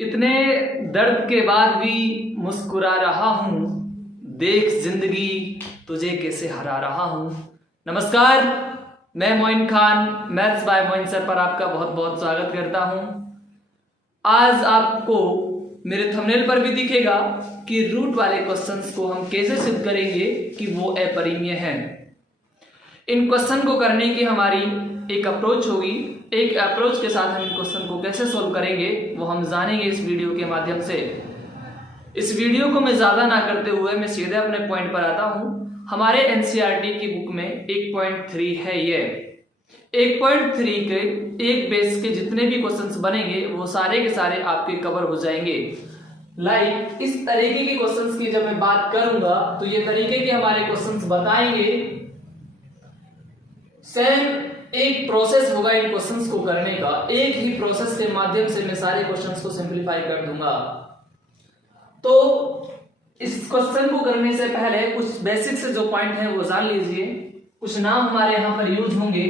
इतने दर्द के बाद भी मुस्कुरा रहा हूँ, देख जिंदगी तुझे कैसे हरा रहा हूँ। नमस्कार, मैं Moin Khan maths by Moin sir पर आपका बहुत बहुत स्वागत करता हूँ। आज आपको मेरे थंबनेल पर भी दिखेगा कि रूट वाले क्वेश्चंस को हम कैसे सिद्ध करेंगे कि वो अपरिमेय हैं। इन क्वेश्चन को करने की हमारी एक अप्रोच होगी। एक अप्रोच के साथ हम इन क्वेश्चन को कैसे सोल्व करेंगे वो हम जानेंगे इस वीडियो के माध्यम से। इस वीडियो को मैं ज़्यादा ना करते हुए मैं सीधे अपने पॉइंट पर आता हूँ। हमारे एनसीईआरटी की बुक में 1.3 है। ये 1.3 के एक बेस के जितने भी क्वेश्चंस बनेंगे वो सारे के सारे आपके कवर हो जाएंगे। लाइक इस तरीके के क्वेश्चंस की जब मैं बात करूंगा तो ये तरीके के हमारे क्वेश्चंस बताएंगे। सेम एक प्रोसेस होगा इन क्वेश्चंस को करने का। एक ही प्रोसेस के माध्यम से मैं सारे क्वेश्चंस को सिंपलीफाई कर दूंगा। तो इस क्वेश्चन को करने से पहले कुछ बेसिक से जो पॉइंट है वो जान लीजिए। कुछ नाम हमारे यहां पर यूज होंगे,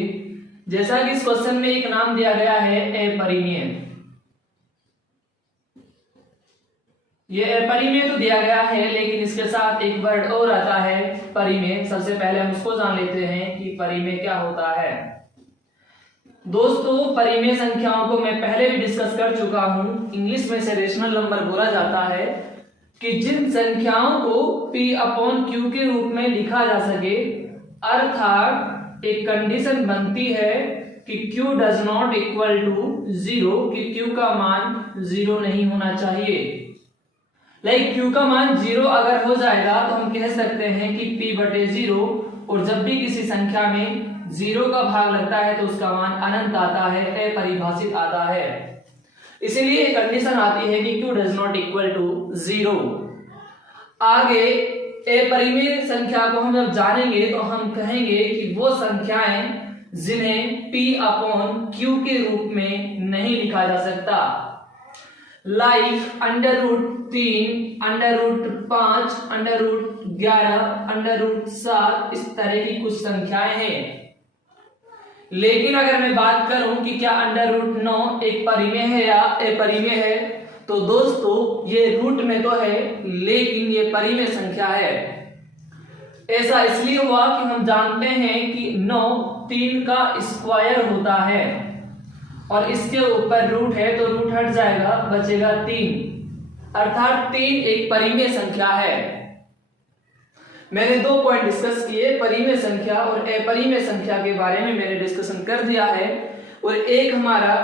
जैसा कि इस क्वेश्चन में एक नाम दिया गया है अपरिमेय। ये अपरिमेय तो दिया गया है, लेकिन इसके साथ एक वर्ड और आता है परिमेय। सबसे पहले हम उसको जान लेते हैं कि परिमेय क्या होता है। दोस्तों, परिमेय संख्याओं को मैं पहले भी डिस्कस कर चुका हूं। इंग्लिश में इसे रेशनल नंबर बोला जाता है कि जिन संख्याओं को P/Q के रूप में लिखा जा सके, अर्थात एक कंडीशन बनती है कि Q does not equal to 0, कि Q का मान 0 नहीं होना चाहिए। लाइक Q का मान 0 अगर हो जाएगा तो हम कह सकते हैं कि P/0, और जब भी किसी संख्या में 0 का भाग लगता है तो उसका मान अनंत आता है, अपरिभाषित आता है। इसीलिए एक कंडीशन आती है कि Q does not equal to 0। आगे अपरिमेय संख्या को हम जब जानेंगे तो हम कहेंगे कि वो संख्याएं जिन्हें P/Q के रूप में नहीं लिखा जा सकता। लाइक √3, √5, √11, √7 इस तरह की कुछ संख्याएं हैं। लेकिन अगर मैं बात करूं कि क्या √9 एक परिमेय है या अपरिमेय है, तो दोस्तों ये रूट में तो है लेकिन ये परिमेय संख्या है। ऐसा इसलिए हुआ कि हम जानते हैं कि 9 3 का स्क्वायर होता है और इसके ऊपर रूट है तो रूट हट जाएगा, बचेगा 3, अर्थात 3 एक परिमेय संख्या है। मैंने 2 पॉइंट डिस्कस किए, परिमेय संख्या और अपरिमेय संख्या के बारे में मैंने डिस्कशन कर दिया है। और एक हमारा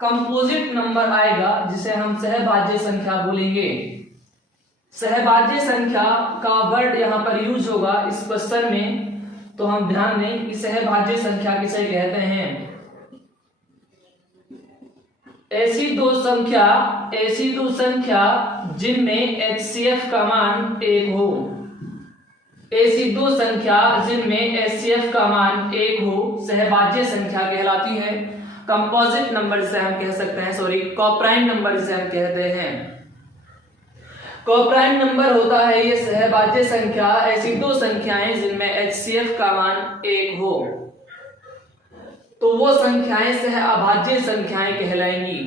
कंपोजिट नंबर आएगा जिसे हम सहभाज्य संख्या बोलेंगे। सहभाज्य संख्या का वर्ड यहाँ पर यूज होगा इस क्वेश्चन में, तो हम ध्यान दें कि सहभाज्य संख्या किसे कहते हैं। ऐसी दो संख्या जिनमें HCF का मान 1 हो। ऐसी दो संख्या जिनमें HCF का मान 1 हो सहभाज्य संख्या कहलाती है। कंपोजिट नंबर जिसे हम कह सकते हैं, कोप्राइम नंबर जिसे हम कहते हैं। कोप्राइम नंबर होता है ये सहभाज्य संख्या, ऐसी दो संख्याएं जिनमें HCF का मान 1 हो, तो वो संख्याएं सहअभाज्य संख्याएं कहलाएंगी।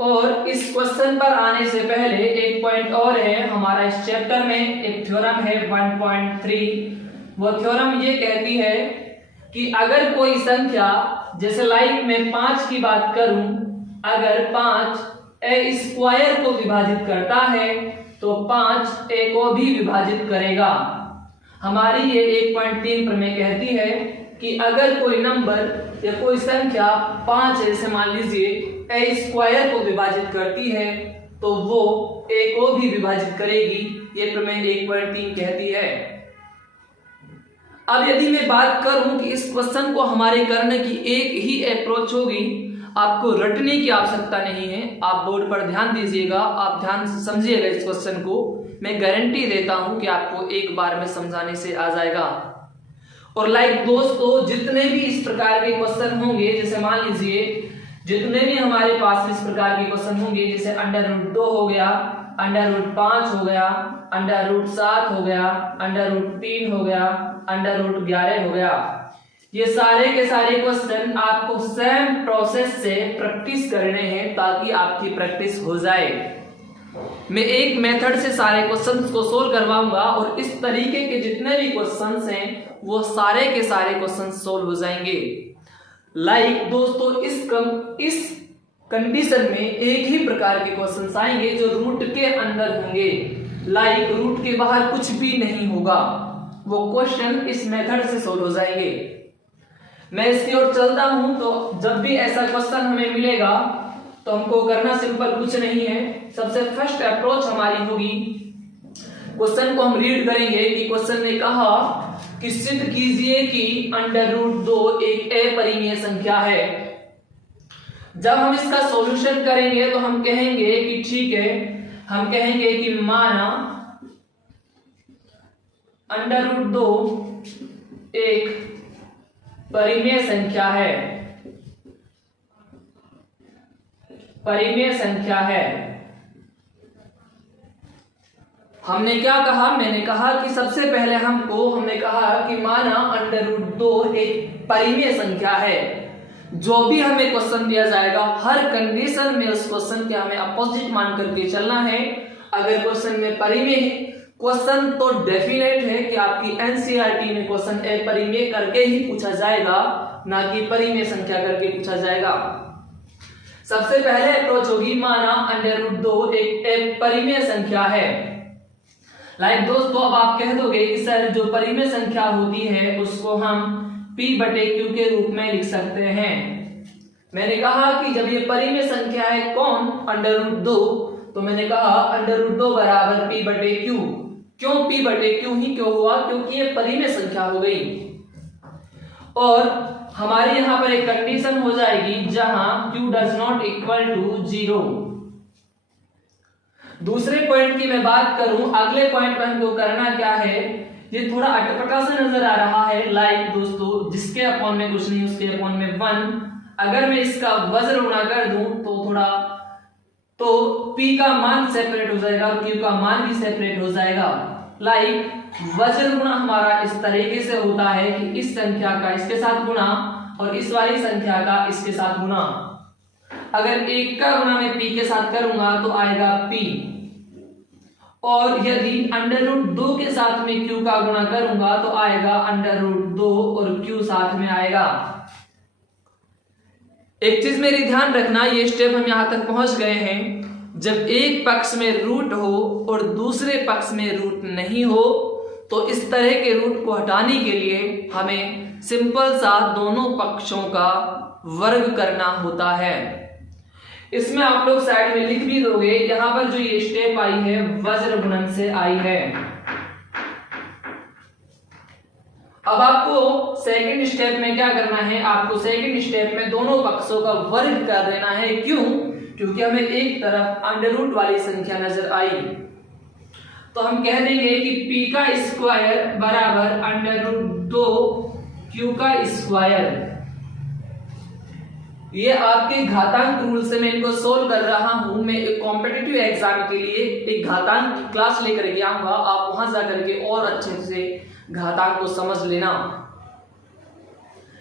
और इस क्वेश्चन पर आने से पहले एक पॉइंट और है। हमारा इस चैप्टर में एक थ्योरम है 1.3। वो थ्योरम ये कहती है कि अगर कोई संख्या, जैसे लाइक मैं 5 की बात करूं, अगर 5 a स्क्वायर को विभाजित करता है तो 5 a को भी विभाजित करेगा। हमारी ये 1.3 प्रमेय कहती है कि अगर कोई नंबर या कोई संख्या 5 ऐसे मान लीजिए a स्क्वायर को विभाजित करती है तो वो a को भी विभाजित करेगी। ये प्रमेय 1.3 कहती है। अब यदि मैं बात करूं कि इस क्वेश्चन को हमारे करने की एक ही अप्रोच होगी, आपको रटने की आवश्यकता नहीं है। आप बोर्ड पर ध्यान दीजिएगा, आप ध्यान से समझिएगा इस क्वेश्चन को। मैं गारंटी देता हूं कि आपको एक बार में समझाने से आ जाएगा। और लाइक दोस्तों, जितने भी इस प्रकार के क्वेश्चन होंगे, जैसे मान लीजिए जितने भी हमारे पास इस प्रकार के क्वेश्चन होंगे, जैसे √2 हो गया, √5 हो गया, √7 हो गया, √3 हो गया, √11 हो गया, ये सारे के सारे क्वेश्चन आपको सेम प्रोसेस से प्रैक्टिस करने हैं ताकि आपकी प्रैक्टिस हो जाए। मैं एक मेथड से सारे क्वेश्चंस को सोल्व करवाऊंगा और इस तरीके के जितने भी क्वेश्चंस हैं वो सारे के सारे क्वेश्चंस सोल्व हो जाएंगे। दोस्तों इस कंडीशन में एक ही प्रकार के क्वेश्चंस आएंगे जो रूट के अंदर होंगे। रूट के बाहर कुछ भी नहीं होगा, वो क्वेश्चन इस मेथड से सोल्व हो जाएंगे। मैं इसकी ओर चलता हूं तो जब भी ऐसा क्वेश्चन हमें मिलेगा तो हमको करना सिंपल कुछ नहीं है। सबसे फर्स्ट अप्रोच हमारी होगी, क्वेश्चन को हम रीड करेंगे कि क्वेश्चन ने कहा कि सिद्ध कीजिए कि √2 एक अपरिमेय संख्या है। जब हम इसका सॉल्यूशन करेंगे तो हम कहेंगे कि ठीक है, हम कहेंगे कि माना √2 एक परिमेय संख्या है, परिमेय संख्या है। हमने क्या कहा, मैंने कहा कि सबसे पहले हमने कहा कि माना √2 एक परिमेय संख्या है। जो भी हमें क्वेश्चन दिया जाएगा हर कंडीशन में उस क्वेश्चन के हमें अपोजिट मान करके चलना है। अगर क्वेश्चन में परिमेय क्वेश्चन तो डेफिनेट है कि आपकी एनसीईआरटी में क्वेश्चन अपरिमेय करके ही पूछा जाएगा, ना कि परिमेय संख्या करके पूछा जाएगा। सबसे पहले अप्रोच होगी माना √2 एक अपरिमेय संख्या है। दोस्तों अब आप कह दोगे कि सर जो परिमेय संख्या होती है उसको हम P/Q के रूप में लिख सकते हैं। मैंने कहा कि जब ये परिमेय संख्या है कौन, √2, तो मैंने कहा √2 बराबर P/Q। क्यों P/Q ही क्यों हुआ, क्योंकि ये परिमेय संख्या हो गई। और हमारे यहां पर एक कंडीशन हो जाएगी जहां Q does not equal to 0। दूसरे पॉइंट की मैं बात करूं, अगले पॉइंट पर हमको करना क्या है, ये थोड़ा अटपटा सा नजर आ रहा है। दोस्तों जिसके अपॉन में कुछ नहीं उसके अपॉन में 1, अगर मैं इसका वज्र गुणा कर दूं तो P का मान सेपरेट हो जाएगा और Q का मान भी सेपरेट हो जाएगा। वज्र गुणा हमारा इस तरीके से होता है कि इस संख्या का इसके साथ गुणा और इस वाली संख्या का इसके साथ गुणा। अगर एक का गुणा मैं P के साथ करूंगा तो आएगा P, और यदि √2 के साथ में Q का गुणा करूंगा तो आएगा √2 और Q साथ में आएगा। एक चीज मेरी ध्यान रखना, ये स्टेप हम यहां तक पहुंच गए हैं। जब एक पक्ष में रूट हो और दूसरे पक्ष में रूट नहीं हो तो इस तरह के रूट को हटाने के लिए हमें सिंपल सा दोनों पक्षों का वर्ग करना होता है। इसमें आप लोग साइड में लिख भी दोगे, यहां पर जो ये स्टेप आई है वज्र गुणन से आई है। अब आपको सेकंड स्टेप में क्या करना है, आपको सेकंड स्टेप में दोनों पक्षों का वर्ग कर देना है। क्यों, क्योंकि हमें एक तरफ अंडर वाली संख्या नजर आई, तो हम कह देंगे कि P का स्क्वायर बराबर √2 Q का स्क्वायर। ये आपके घातांक रूल से मैं इनको सोल्व कर रहा हूं। मैं एक कॉम्पिटिटिव एग्जाम के लिए एक घातांक की क्लास लेकर के आऊंगा, आप वहां जाकर के और अच्छे से घातांक को समझ लेना।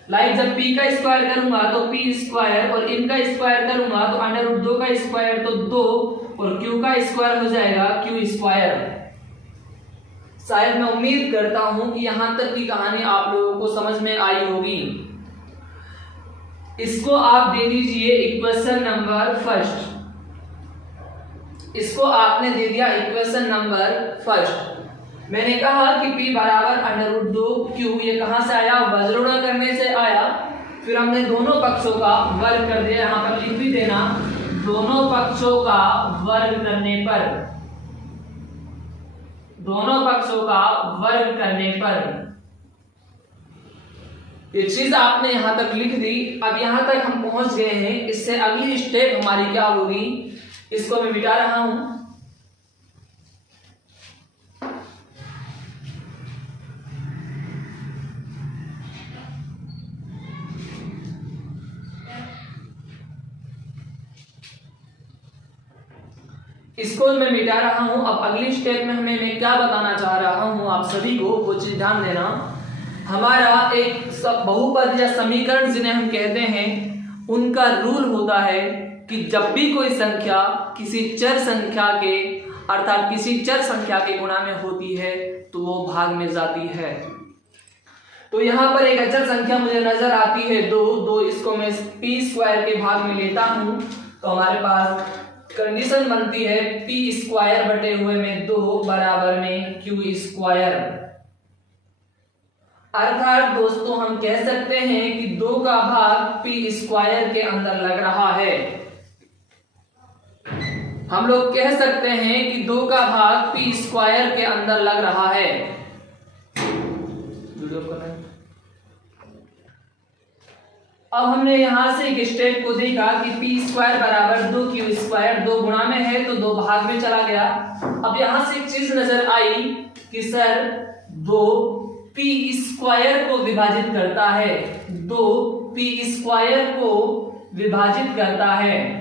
जब P का स्क्वायर करूंगा तो P स्क्वायर और इनका स्क्वायर करूंगा तो √2 का स्क्वायर तो 2 और Q का स्क्वायर हो जाएगा Q स्क्वायर। शायद मैं उम्मीद करता हूं कि यहां तक की कहानी आप लोगों को समझ में आई होगी। इसको आप दे दीजिए इक्वेशन नंबर फर्स्ट, इसको आपने दे दिया इक्वेशन नंबर फर्स्ट। मैंने कहा कि P बराबर √2Q, ये कहां से आया, वज्रगुणा करने से आया। फिर हमने दोनों पक्षों का वर्ग कर दिया, यहां पर लिख भी देना, दोनों पक्षों का वर्ग करने पर, दोनों पक्षों का वर्ग करने पर ये चीज आपने यहां तक लिख दी। अब यहां तक हम पहुंच गए हैं, इससे अगली स्टेप हमारी क्या होगी, इसको मैं मिटा रहा हूं। इसको मैं मिटा रहा हूं। अब अगली स्टेप में मैं क्या बताना चाह रहा हूं आप सभी को, वो चीज ध्यान देना। हमारा एक बहुपद या समीकरण जिन्हें हम कहते हैं, उनका रूल होता है कि जब भी कोई संख्या किसी चर संख्या के अर्थात किसी चर संख्या के गुणा में होती है तो वो भाग में जाती है। तो यहाँ पर एक अचर संख्या मुझे नजर आती है 2, इसको मैं p स्क्वायर के भाग में लेता हूं तो हमारे पास कंडीशन बनती है p स्क्वायर बटे हुए में 2 बराबर में q स्क्वायर। अर्थात दोस्तों हम कह सकते हैं कि 2 का भाग p स्क्वायर के अंदर लग रहा है। हम लोग कह सकते हैं कि 2 का भाग p स्क्वायर के अंदर लग रहा है। अब हमने यहां से एक स्टेप को देखा कि p स्क्वायर बराबर 2q स्क्वायर, 2 गुणा में है तो 2 भाग में चला गया। अब यहां से एक चीज नजर आई कि सर 2 p स्क्वायर को विभाजित करता है, 2 p स्क्वायर को विभाजित करता है।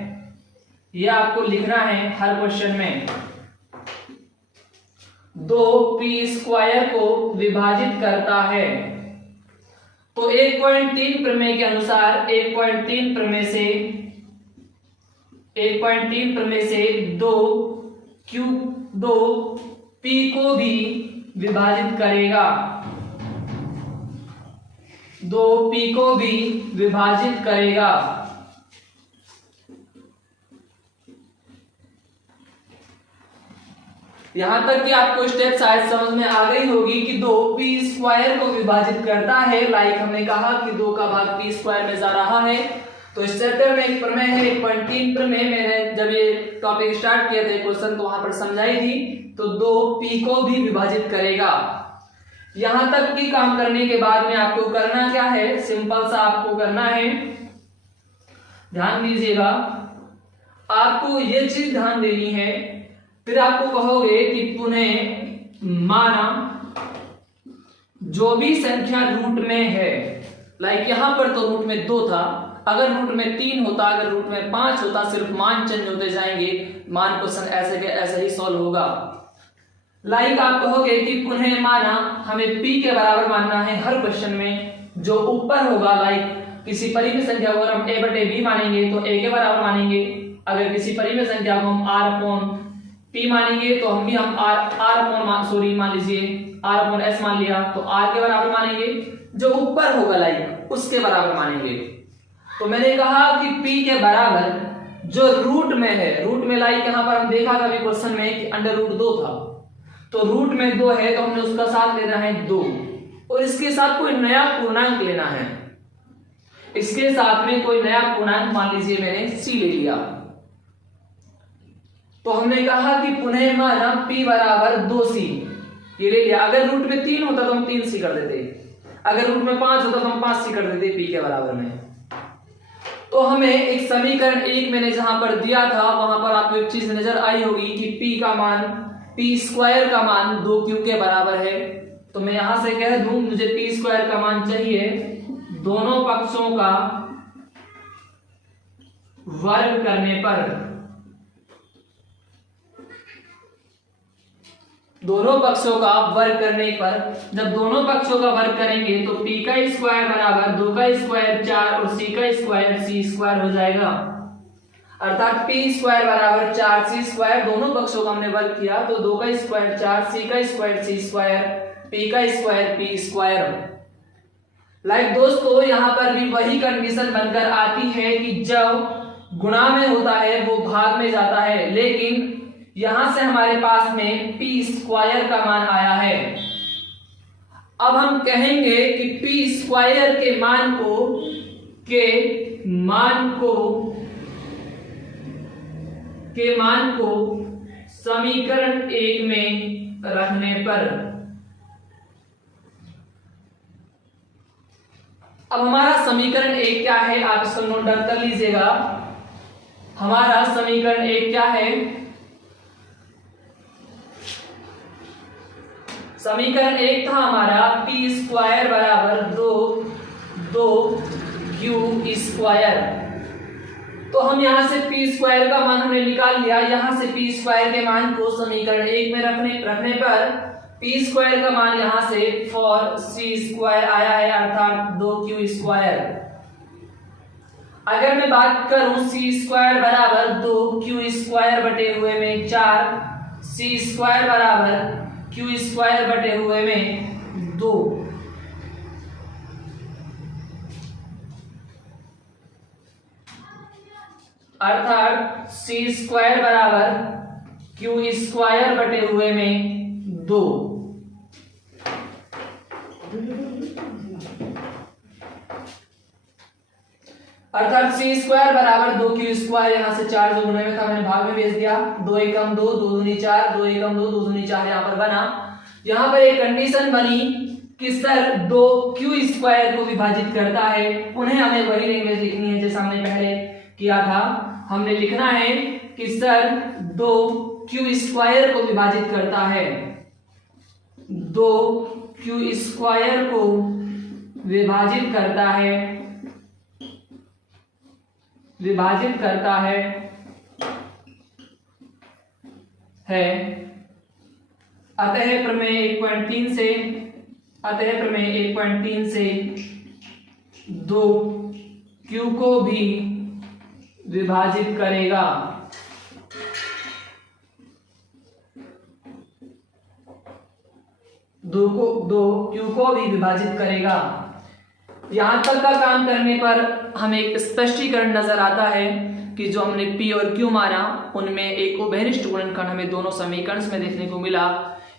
यह आपको लिखना है हर क्वेश्चन में, 2 p स्क्वायर को विभाजित करता है। तो 1.3 प्रमेय के अनुसार 1.3 प्रमेय से 2 p को भी विभाजित करेगा, 2 p को भी विभाजित करेगा। यहां तक कि आपको स्टेप शायद समझ में आ गई होगी कि 2 p स्क्वायर को विभाजित करता है। लाइक हमने कहा कि 2 का भाग p स्क्वायर में जा रहा है। तो इस चैप्टर में एक प्रमेय है 1.3 प्रमेय। मैंने जब ये टॉपिक स्टार्ट किया था क्वेश्चन तो वहां पर समझाई थी। तो 2 p को भी विभाजित करेगा। यहां तक की काम करने के बाद में आपको करना क्या है, सिंपल सा आपको करना है, ध्यान दीजिएगा, आपको ये चीज ध्यान देनी है। फिर आपको कहोगे कि पुनः माना जो भी संख्या रूट में है, लाइक यहां पर तो रूट में 2 था, अगर रूट में 3 होता, अगर रूट में 5 होता, सिर्फ मान चेंज होते जाएंगे, मान क्वेश्चन ऐसे के ऐसे ही सॉल्व होगा। लाइक आप कहोगे कि पुनः माना हमें p के बराबर मानना है हर क्वेश्चन में, जो ऊपर होगा, लाइक किसी परिमेय संख्या को अगर हम a बटे b मानेंगे तो a के बराबर मानेंगे। अगर किसी परिमेय संख्या को हम r अपॉन p मानेंगे तो हम भी हम मान लीजिए r अपॉन s मान लिया तो r के बराबर मानेंगे, जो ऊपर होगा लाइक उसके बराबर मानेंगे। तो मैंने कहा कि p के बराबर जो रूट में है, रूट में लाइक यहां पर हम देखा था अभी क्वेश्चन में कि अंडर रूट 2 था, तो रूट में 2 है तो हमने उसका साथ लेना है 2 और इसके साथ कोई नया पूर्णांक लेना है। इसके साथ में कोई नया पूर्णांक मान लीजिए मैंने c ले लिया। तो हमने कहा कि पुनः माना p बराबर 2c, ये ले लिया। अगर रूट में 3 होता तो हम 3c कर देते, अगर रूट में 5 होता तो हम 5c कर देते p के बराबर में। तो हमें एक समीकरण 1 मैंने जहां पर दिया था वहां पर आपको एक चीज नजर आई होगी कि p का मान, p स्क्वायर का मान 2q के बराबर है। तो मैं यहां से कह दूं मुझे p स्क्वायर का मान चाहिए दोनों पक्षों का वर्ग करने पर, दोनों पक्षों का वर्ग करने पर। जब दोनों पक्षों का वर्ग करेंगे तो p का स्क्वायर बराबर 2 का स्क्वायर 4 और c का स्क्वायर c स्क्वायर हो जाएगा। अर्थात p स्क्वायर बराबर 4c स्क्वायर, दोनों पक्षों का हमने वर्ग किया तो 2 का स्क्वायर 4, c का स्क्वायर c स्क्वायर, p का स्क्वायर p स्क्वायर। लाइक दोस्तों यहाँ पर भी वही कंडीशन बनकर आती है कि जब गुणा में होता है वो भाग में जाता है, लेकिन यहां से हमारे पास में p स्क्वायर का मान आया है। अब हम कहेंगे कि p स्क्वायर के मान को समीकरण 1 में रखने पर, अब हमारा समीकरण 1 क्या है आप इसको नोट डाउन कर लीजिएगा। हमारा समीकरण 1 क्या है, समीकरण 1 था हमारा p स्क्वायर बराबर 2q स्क्वायर। तो हम यहां से p स्क्वायर का मान हमने निकाल लिया। यहां से p स्क्वायर के मान को समीकरण 1 में रखने पर पी स्क्वायर का मान यहां से 4c² आया है, अर्थात 2q²। अगर मैं बात करूं c² बराबर 2q² बटे हुए में 4, c² बराबर q² बटे हुए में 2। अर्थात c² बराबर q² बटे हुए में 2। अर्थात c² बराबर 2q², यहां से 4 जो गुणे में था मैंने भाग में भेज दिया, 2 एकम 2, 2 दूनी 4, 2 एकम 2, 2 दूनी 4 यहां पर बना। यहां पर एक कंडीशन बनी कि सर 2q² को विभाजित करता है, उन्हें हमें वही लैंग्वेज लिखनी है जैसा हमने पहले किया था। हमने लिखना है कि सर 2q² को विभाजित करता है, 2q² को विभाजित करता है अतः प्रमेय 1.3 से 2q को भी विभाजित करेगा। दो क्यू को भी विभाजित करेगा। यहां तक का काम करने पर हमें एक स्पष्टीकरण नजर आता है कि जो हमने P और Q माना उनमें एक उभयनिष्ठ गुणनखंड हमें दोनों समीकरण में देखने को मिला।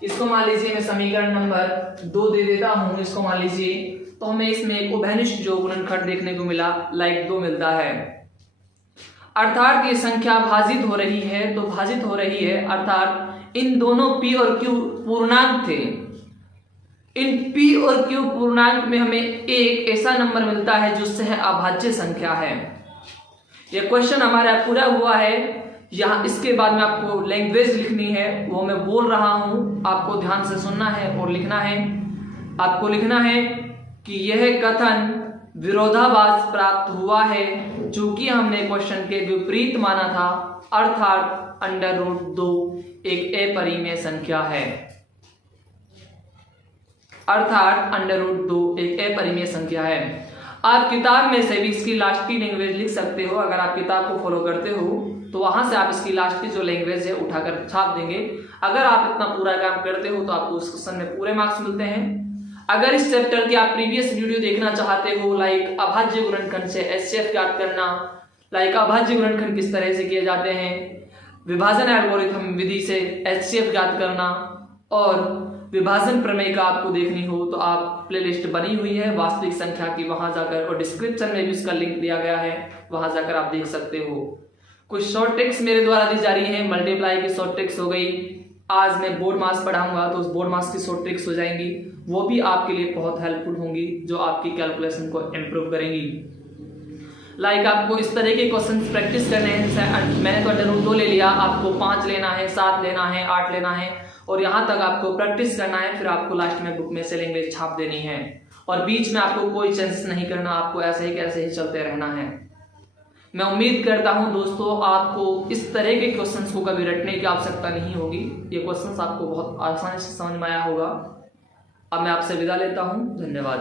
इसको मान लीजिए मैं समीकरण नंबर 2 दे देता हूं, इसको मान लीजिए, तो हमें इसमें एक उभयनिष्ठ जो गुणनखंड देखने को मिला लाइक 2 मिलता है। अर्थात ये संख्या भाजित हो रही है, अर्थात इन दोनों P और Q पूर्णांक थे। इन P और Q पूर्णांक में हमें एक ऐसा नंबर मिलता है जो सह अभाज्य संख्या है। यह क्वेश्चन हमारा पूरा हुआ है। यहाँ इसके बाद में आपको लैंग्वेज लिखनी है, वो मैं बोल रहा हूं, आपको ध्यान से सुनना है और लिखना है। आपको लिखना है कि यह कथन विरोधाभास प्राप्त हुआ है चूंकि हमने क्वेश्चन के विपरीत माना था, अर्थात √2 एक अपरिमेय संख्या है। आप किताब में से भी इसकी लास्ट की लैंग्वेज लिख सकते हो। अगर आप किताब को फॉलो करते हो तो वहां से आप इसकी लास्ट की जो लैंग्वेज है उठाकर छाप देंगे। अगर आप इतना पूरा काम करते हो तो आपको उस क्वेश्चन में पूरे मार्क्स मिलते हैं। अगर इस चैप्टर की आप प्रीवियस वीडियो देखना चाहते हो, लाइक अभाज्य गुणनखंड से एचसीएफ ज्ञात करना, लाइक अभाज्य गुणनखंड किस तरह से किए जाते हैं, विभाजन एल्गोरिथम विधि से एचसीएफ ज्ञात करना और विभाजन प्रमेय का आपको देखनी हो तो आप प्लेलिस्ट बनी हुई है वास्तविक संख्या की, वहां जाकर, और डिस्क्रिप्शन में भी उसका लिंक दिया गया है, वहां जाकर आप देख सकते हो। कुछ शॉर्ट ट्रिक्स मेरे द्वारा दी जा रही है। मल्टीप्लाई की शॉर्ट ट्रिक्स हो गई, आज मैं बोर्ड मार्क्स पढ़ाऊंगा तो उस बोर्ड मार्क्स की शॉर्ट ट्रिक्स हो जाएंगी, वो भी आपके लिए बहुत हेल्पफुल होंगी जो आपकी कैलकुलेशन को इम्प्रूव करेंगी। लाइक आपको इस तरह के क्वेश्चन प्रैक्टिस करने हैं, जैसे मैंने तो √2 ले लिया, आपको 5 लेना है, 7 लेना है, 8 लेना है और यहाँ तक आपको प्रैक्टिस करना है। फिर आपको लास्ट में बुक में से लैंग्वेज छाप देनी है और बीच में आपको कोई चेंज नहीं करना, आपको ऐसे ही चलते रहना है। मैं उम्मीद करता हूं दोस्तों आपको इस तरह के क्वेश्चंस को कभी रटने की आवश्यकता नहीं होगी। ये क्वेश्चंस आपको बहुत आसानी से समझ में आया होगा। अब मैं आपसे विदा लेता हूं, धन्यवाद।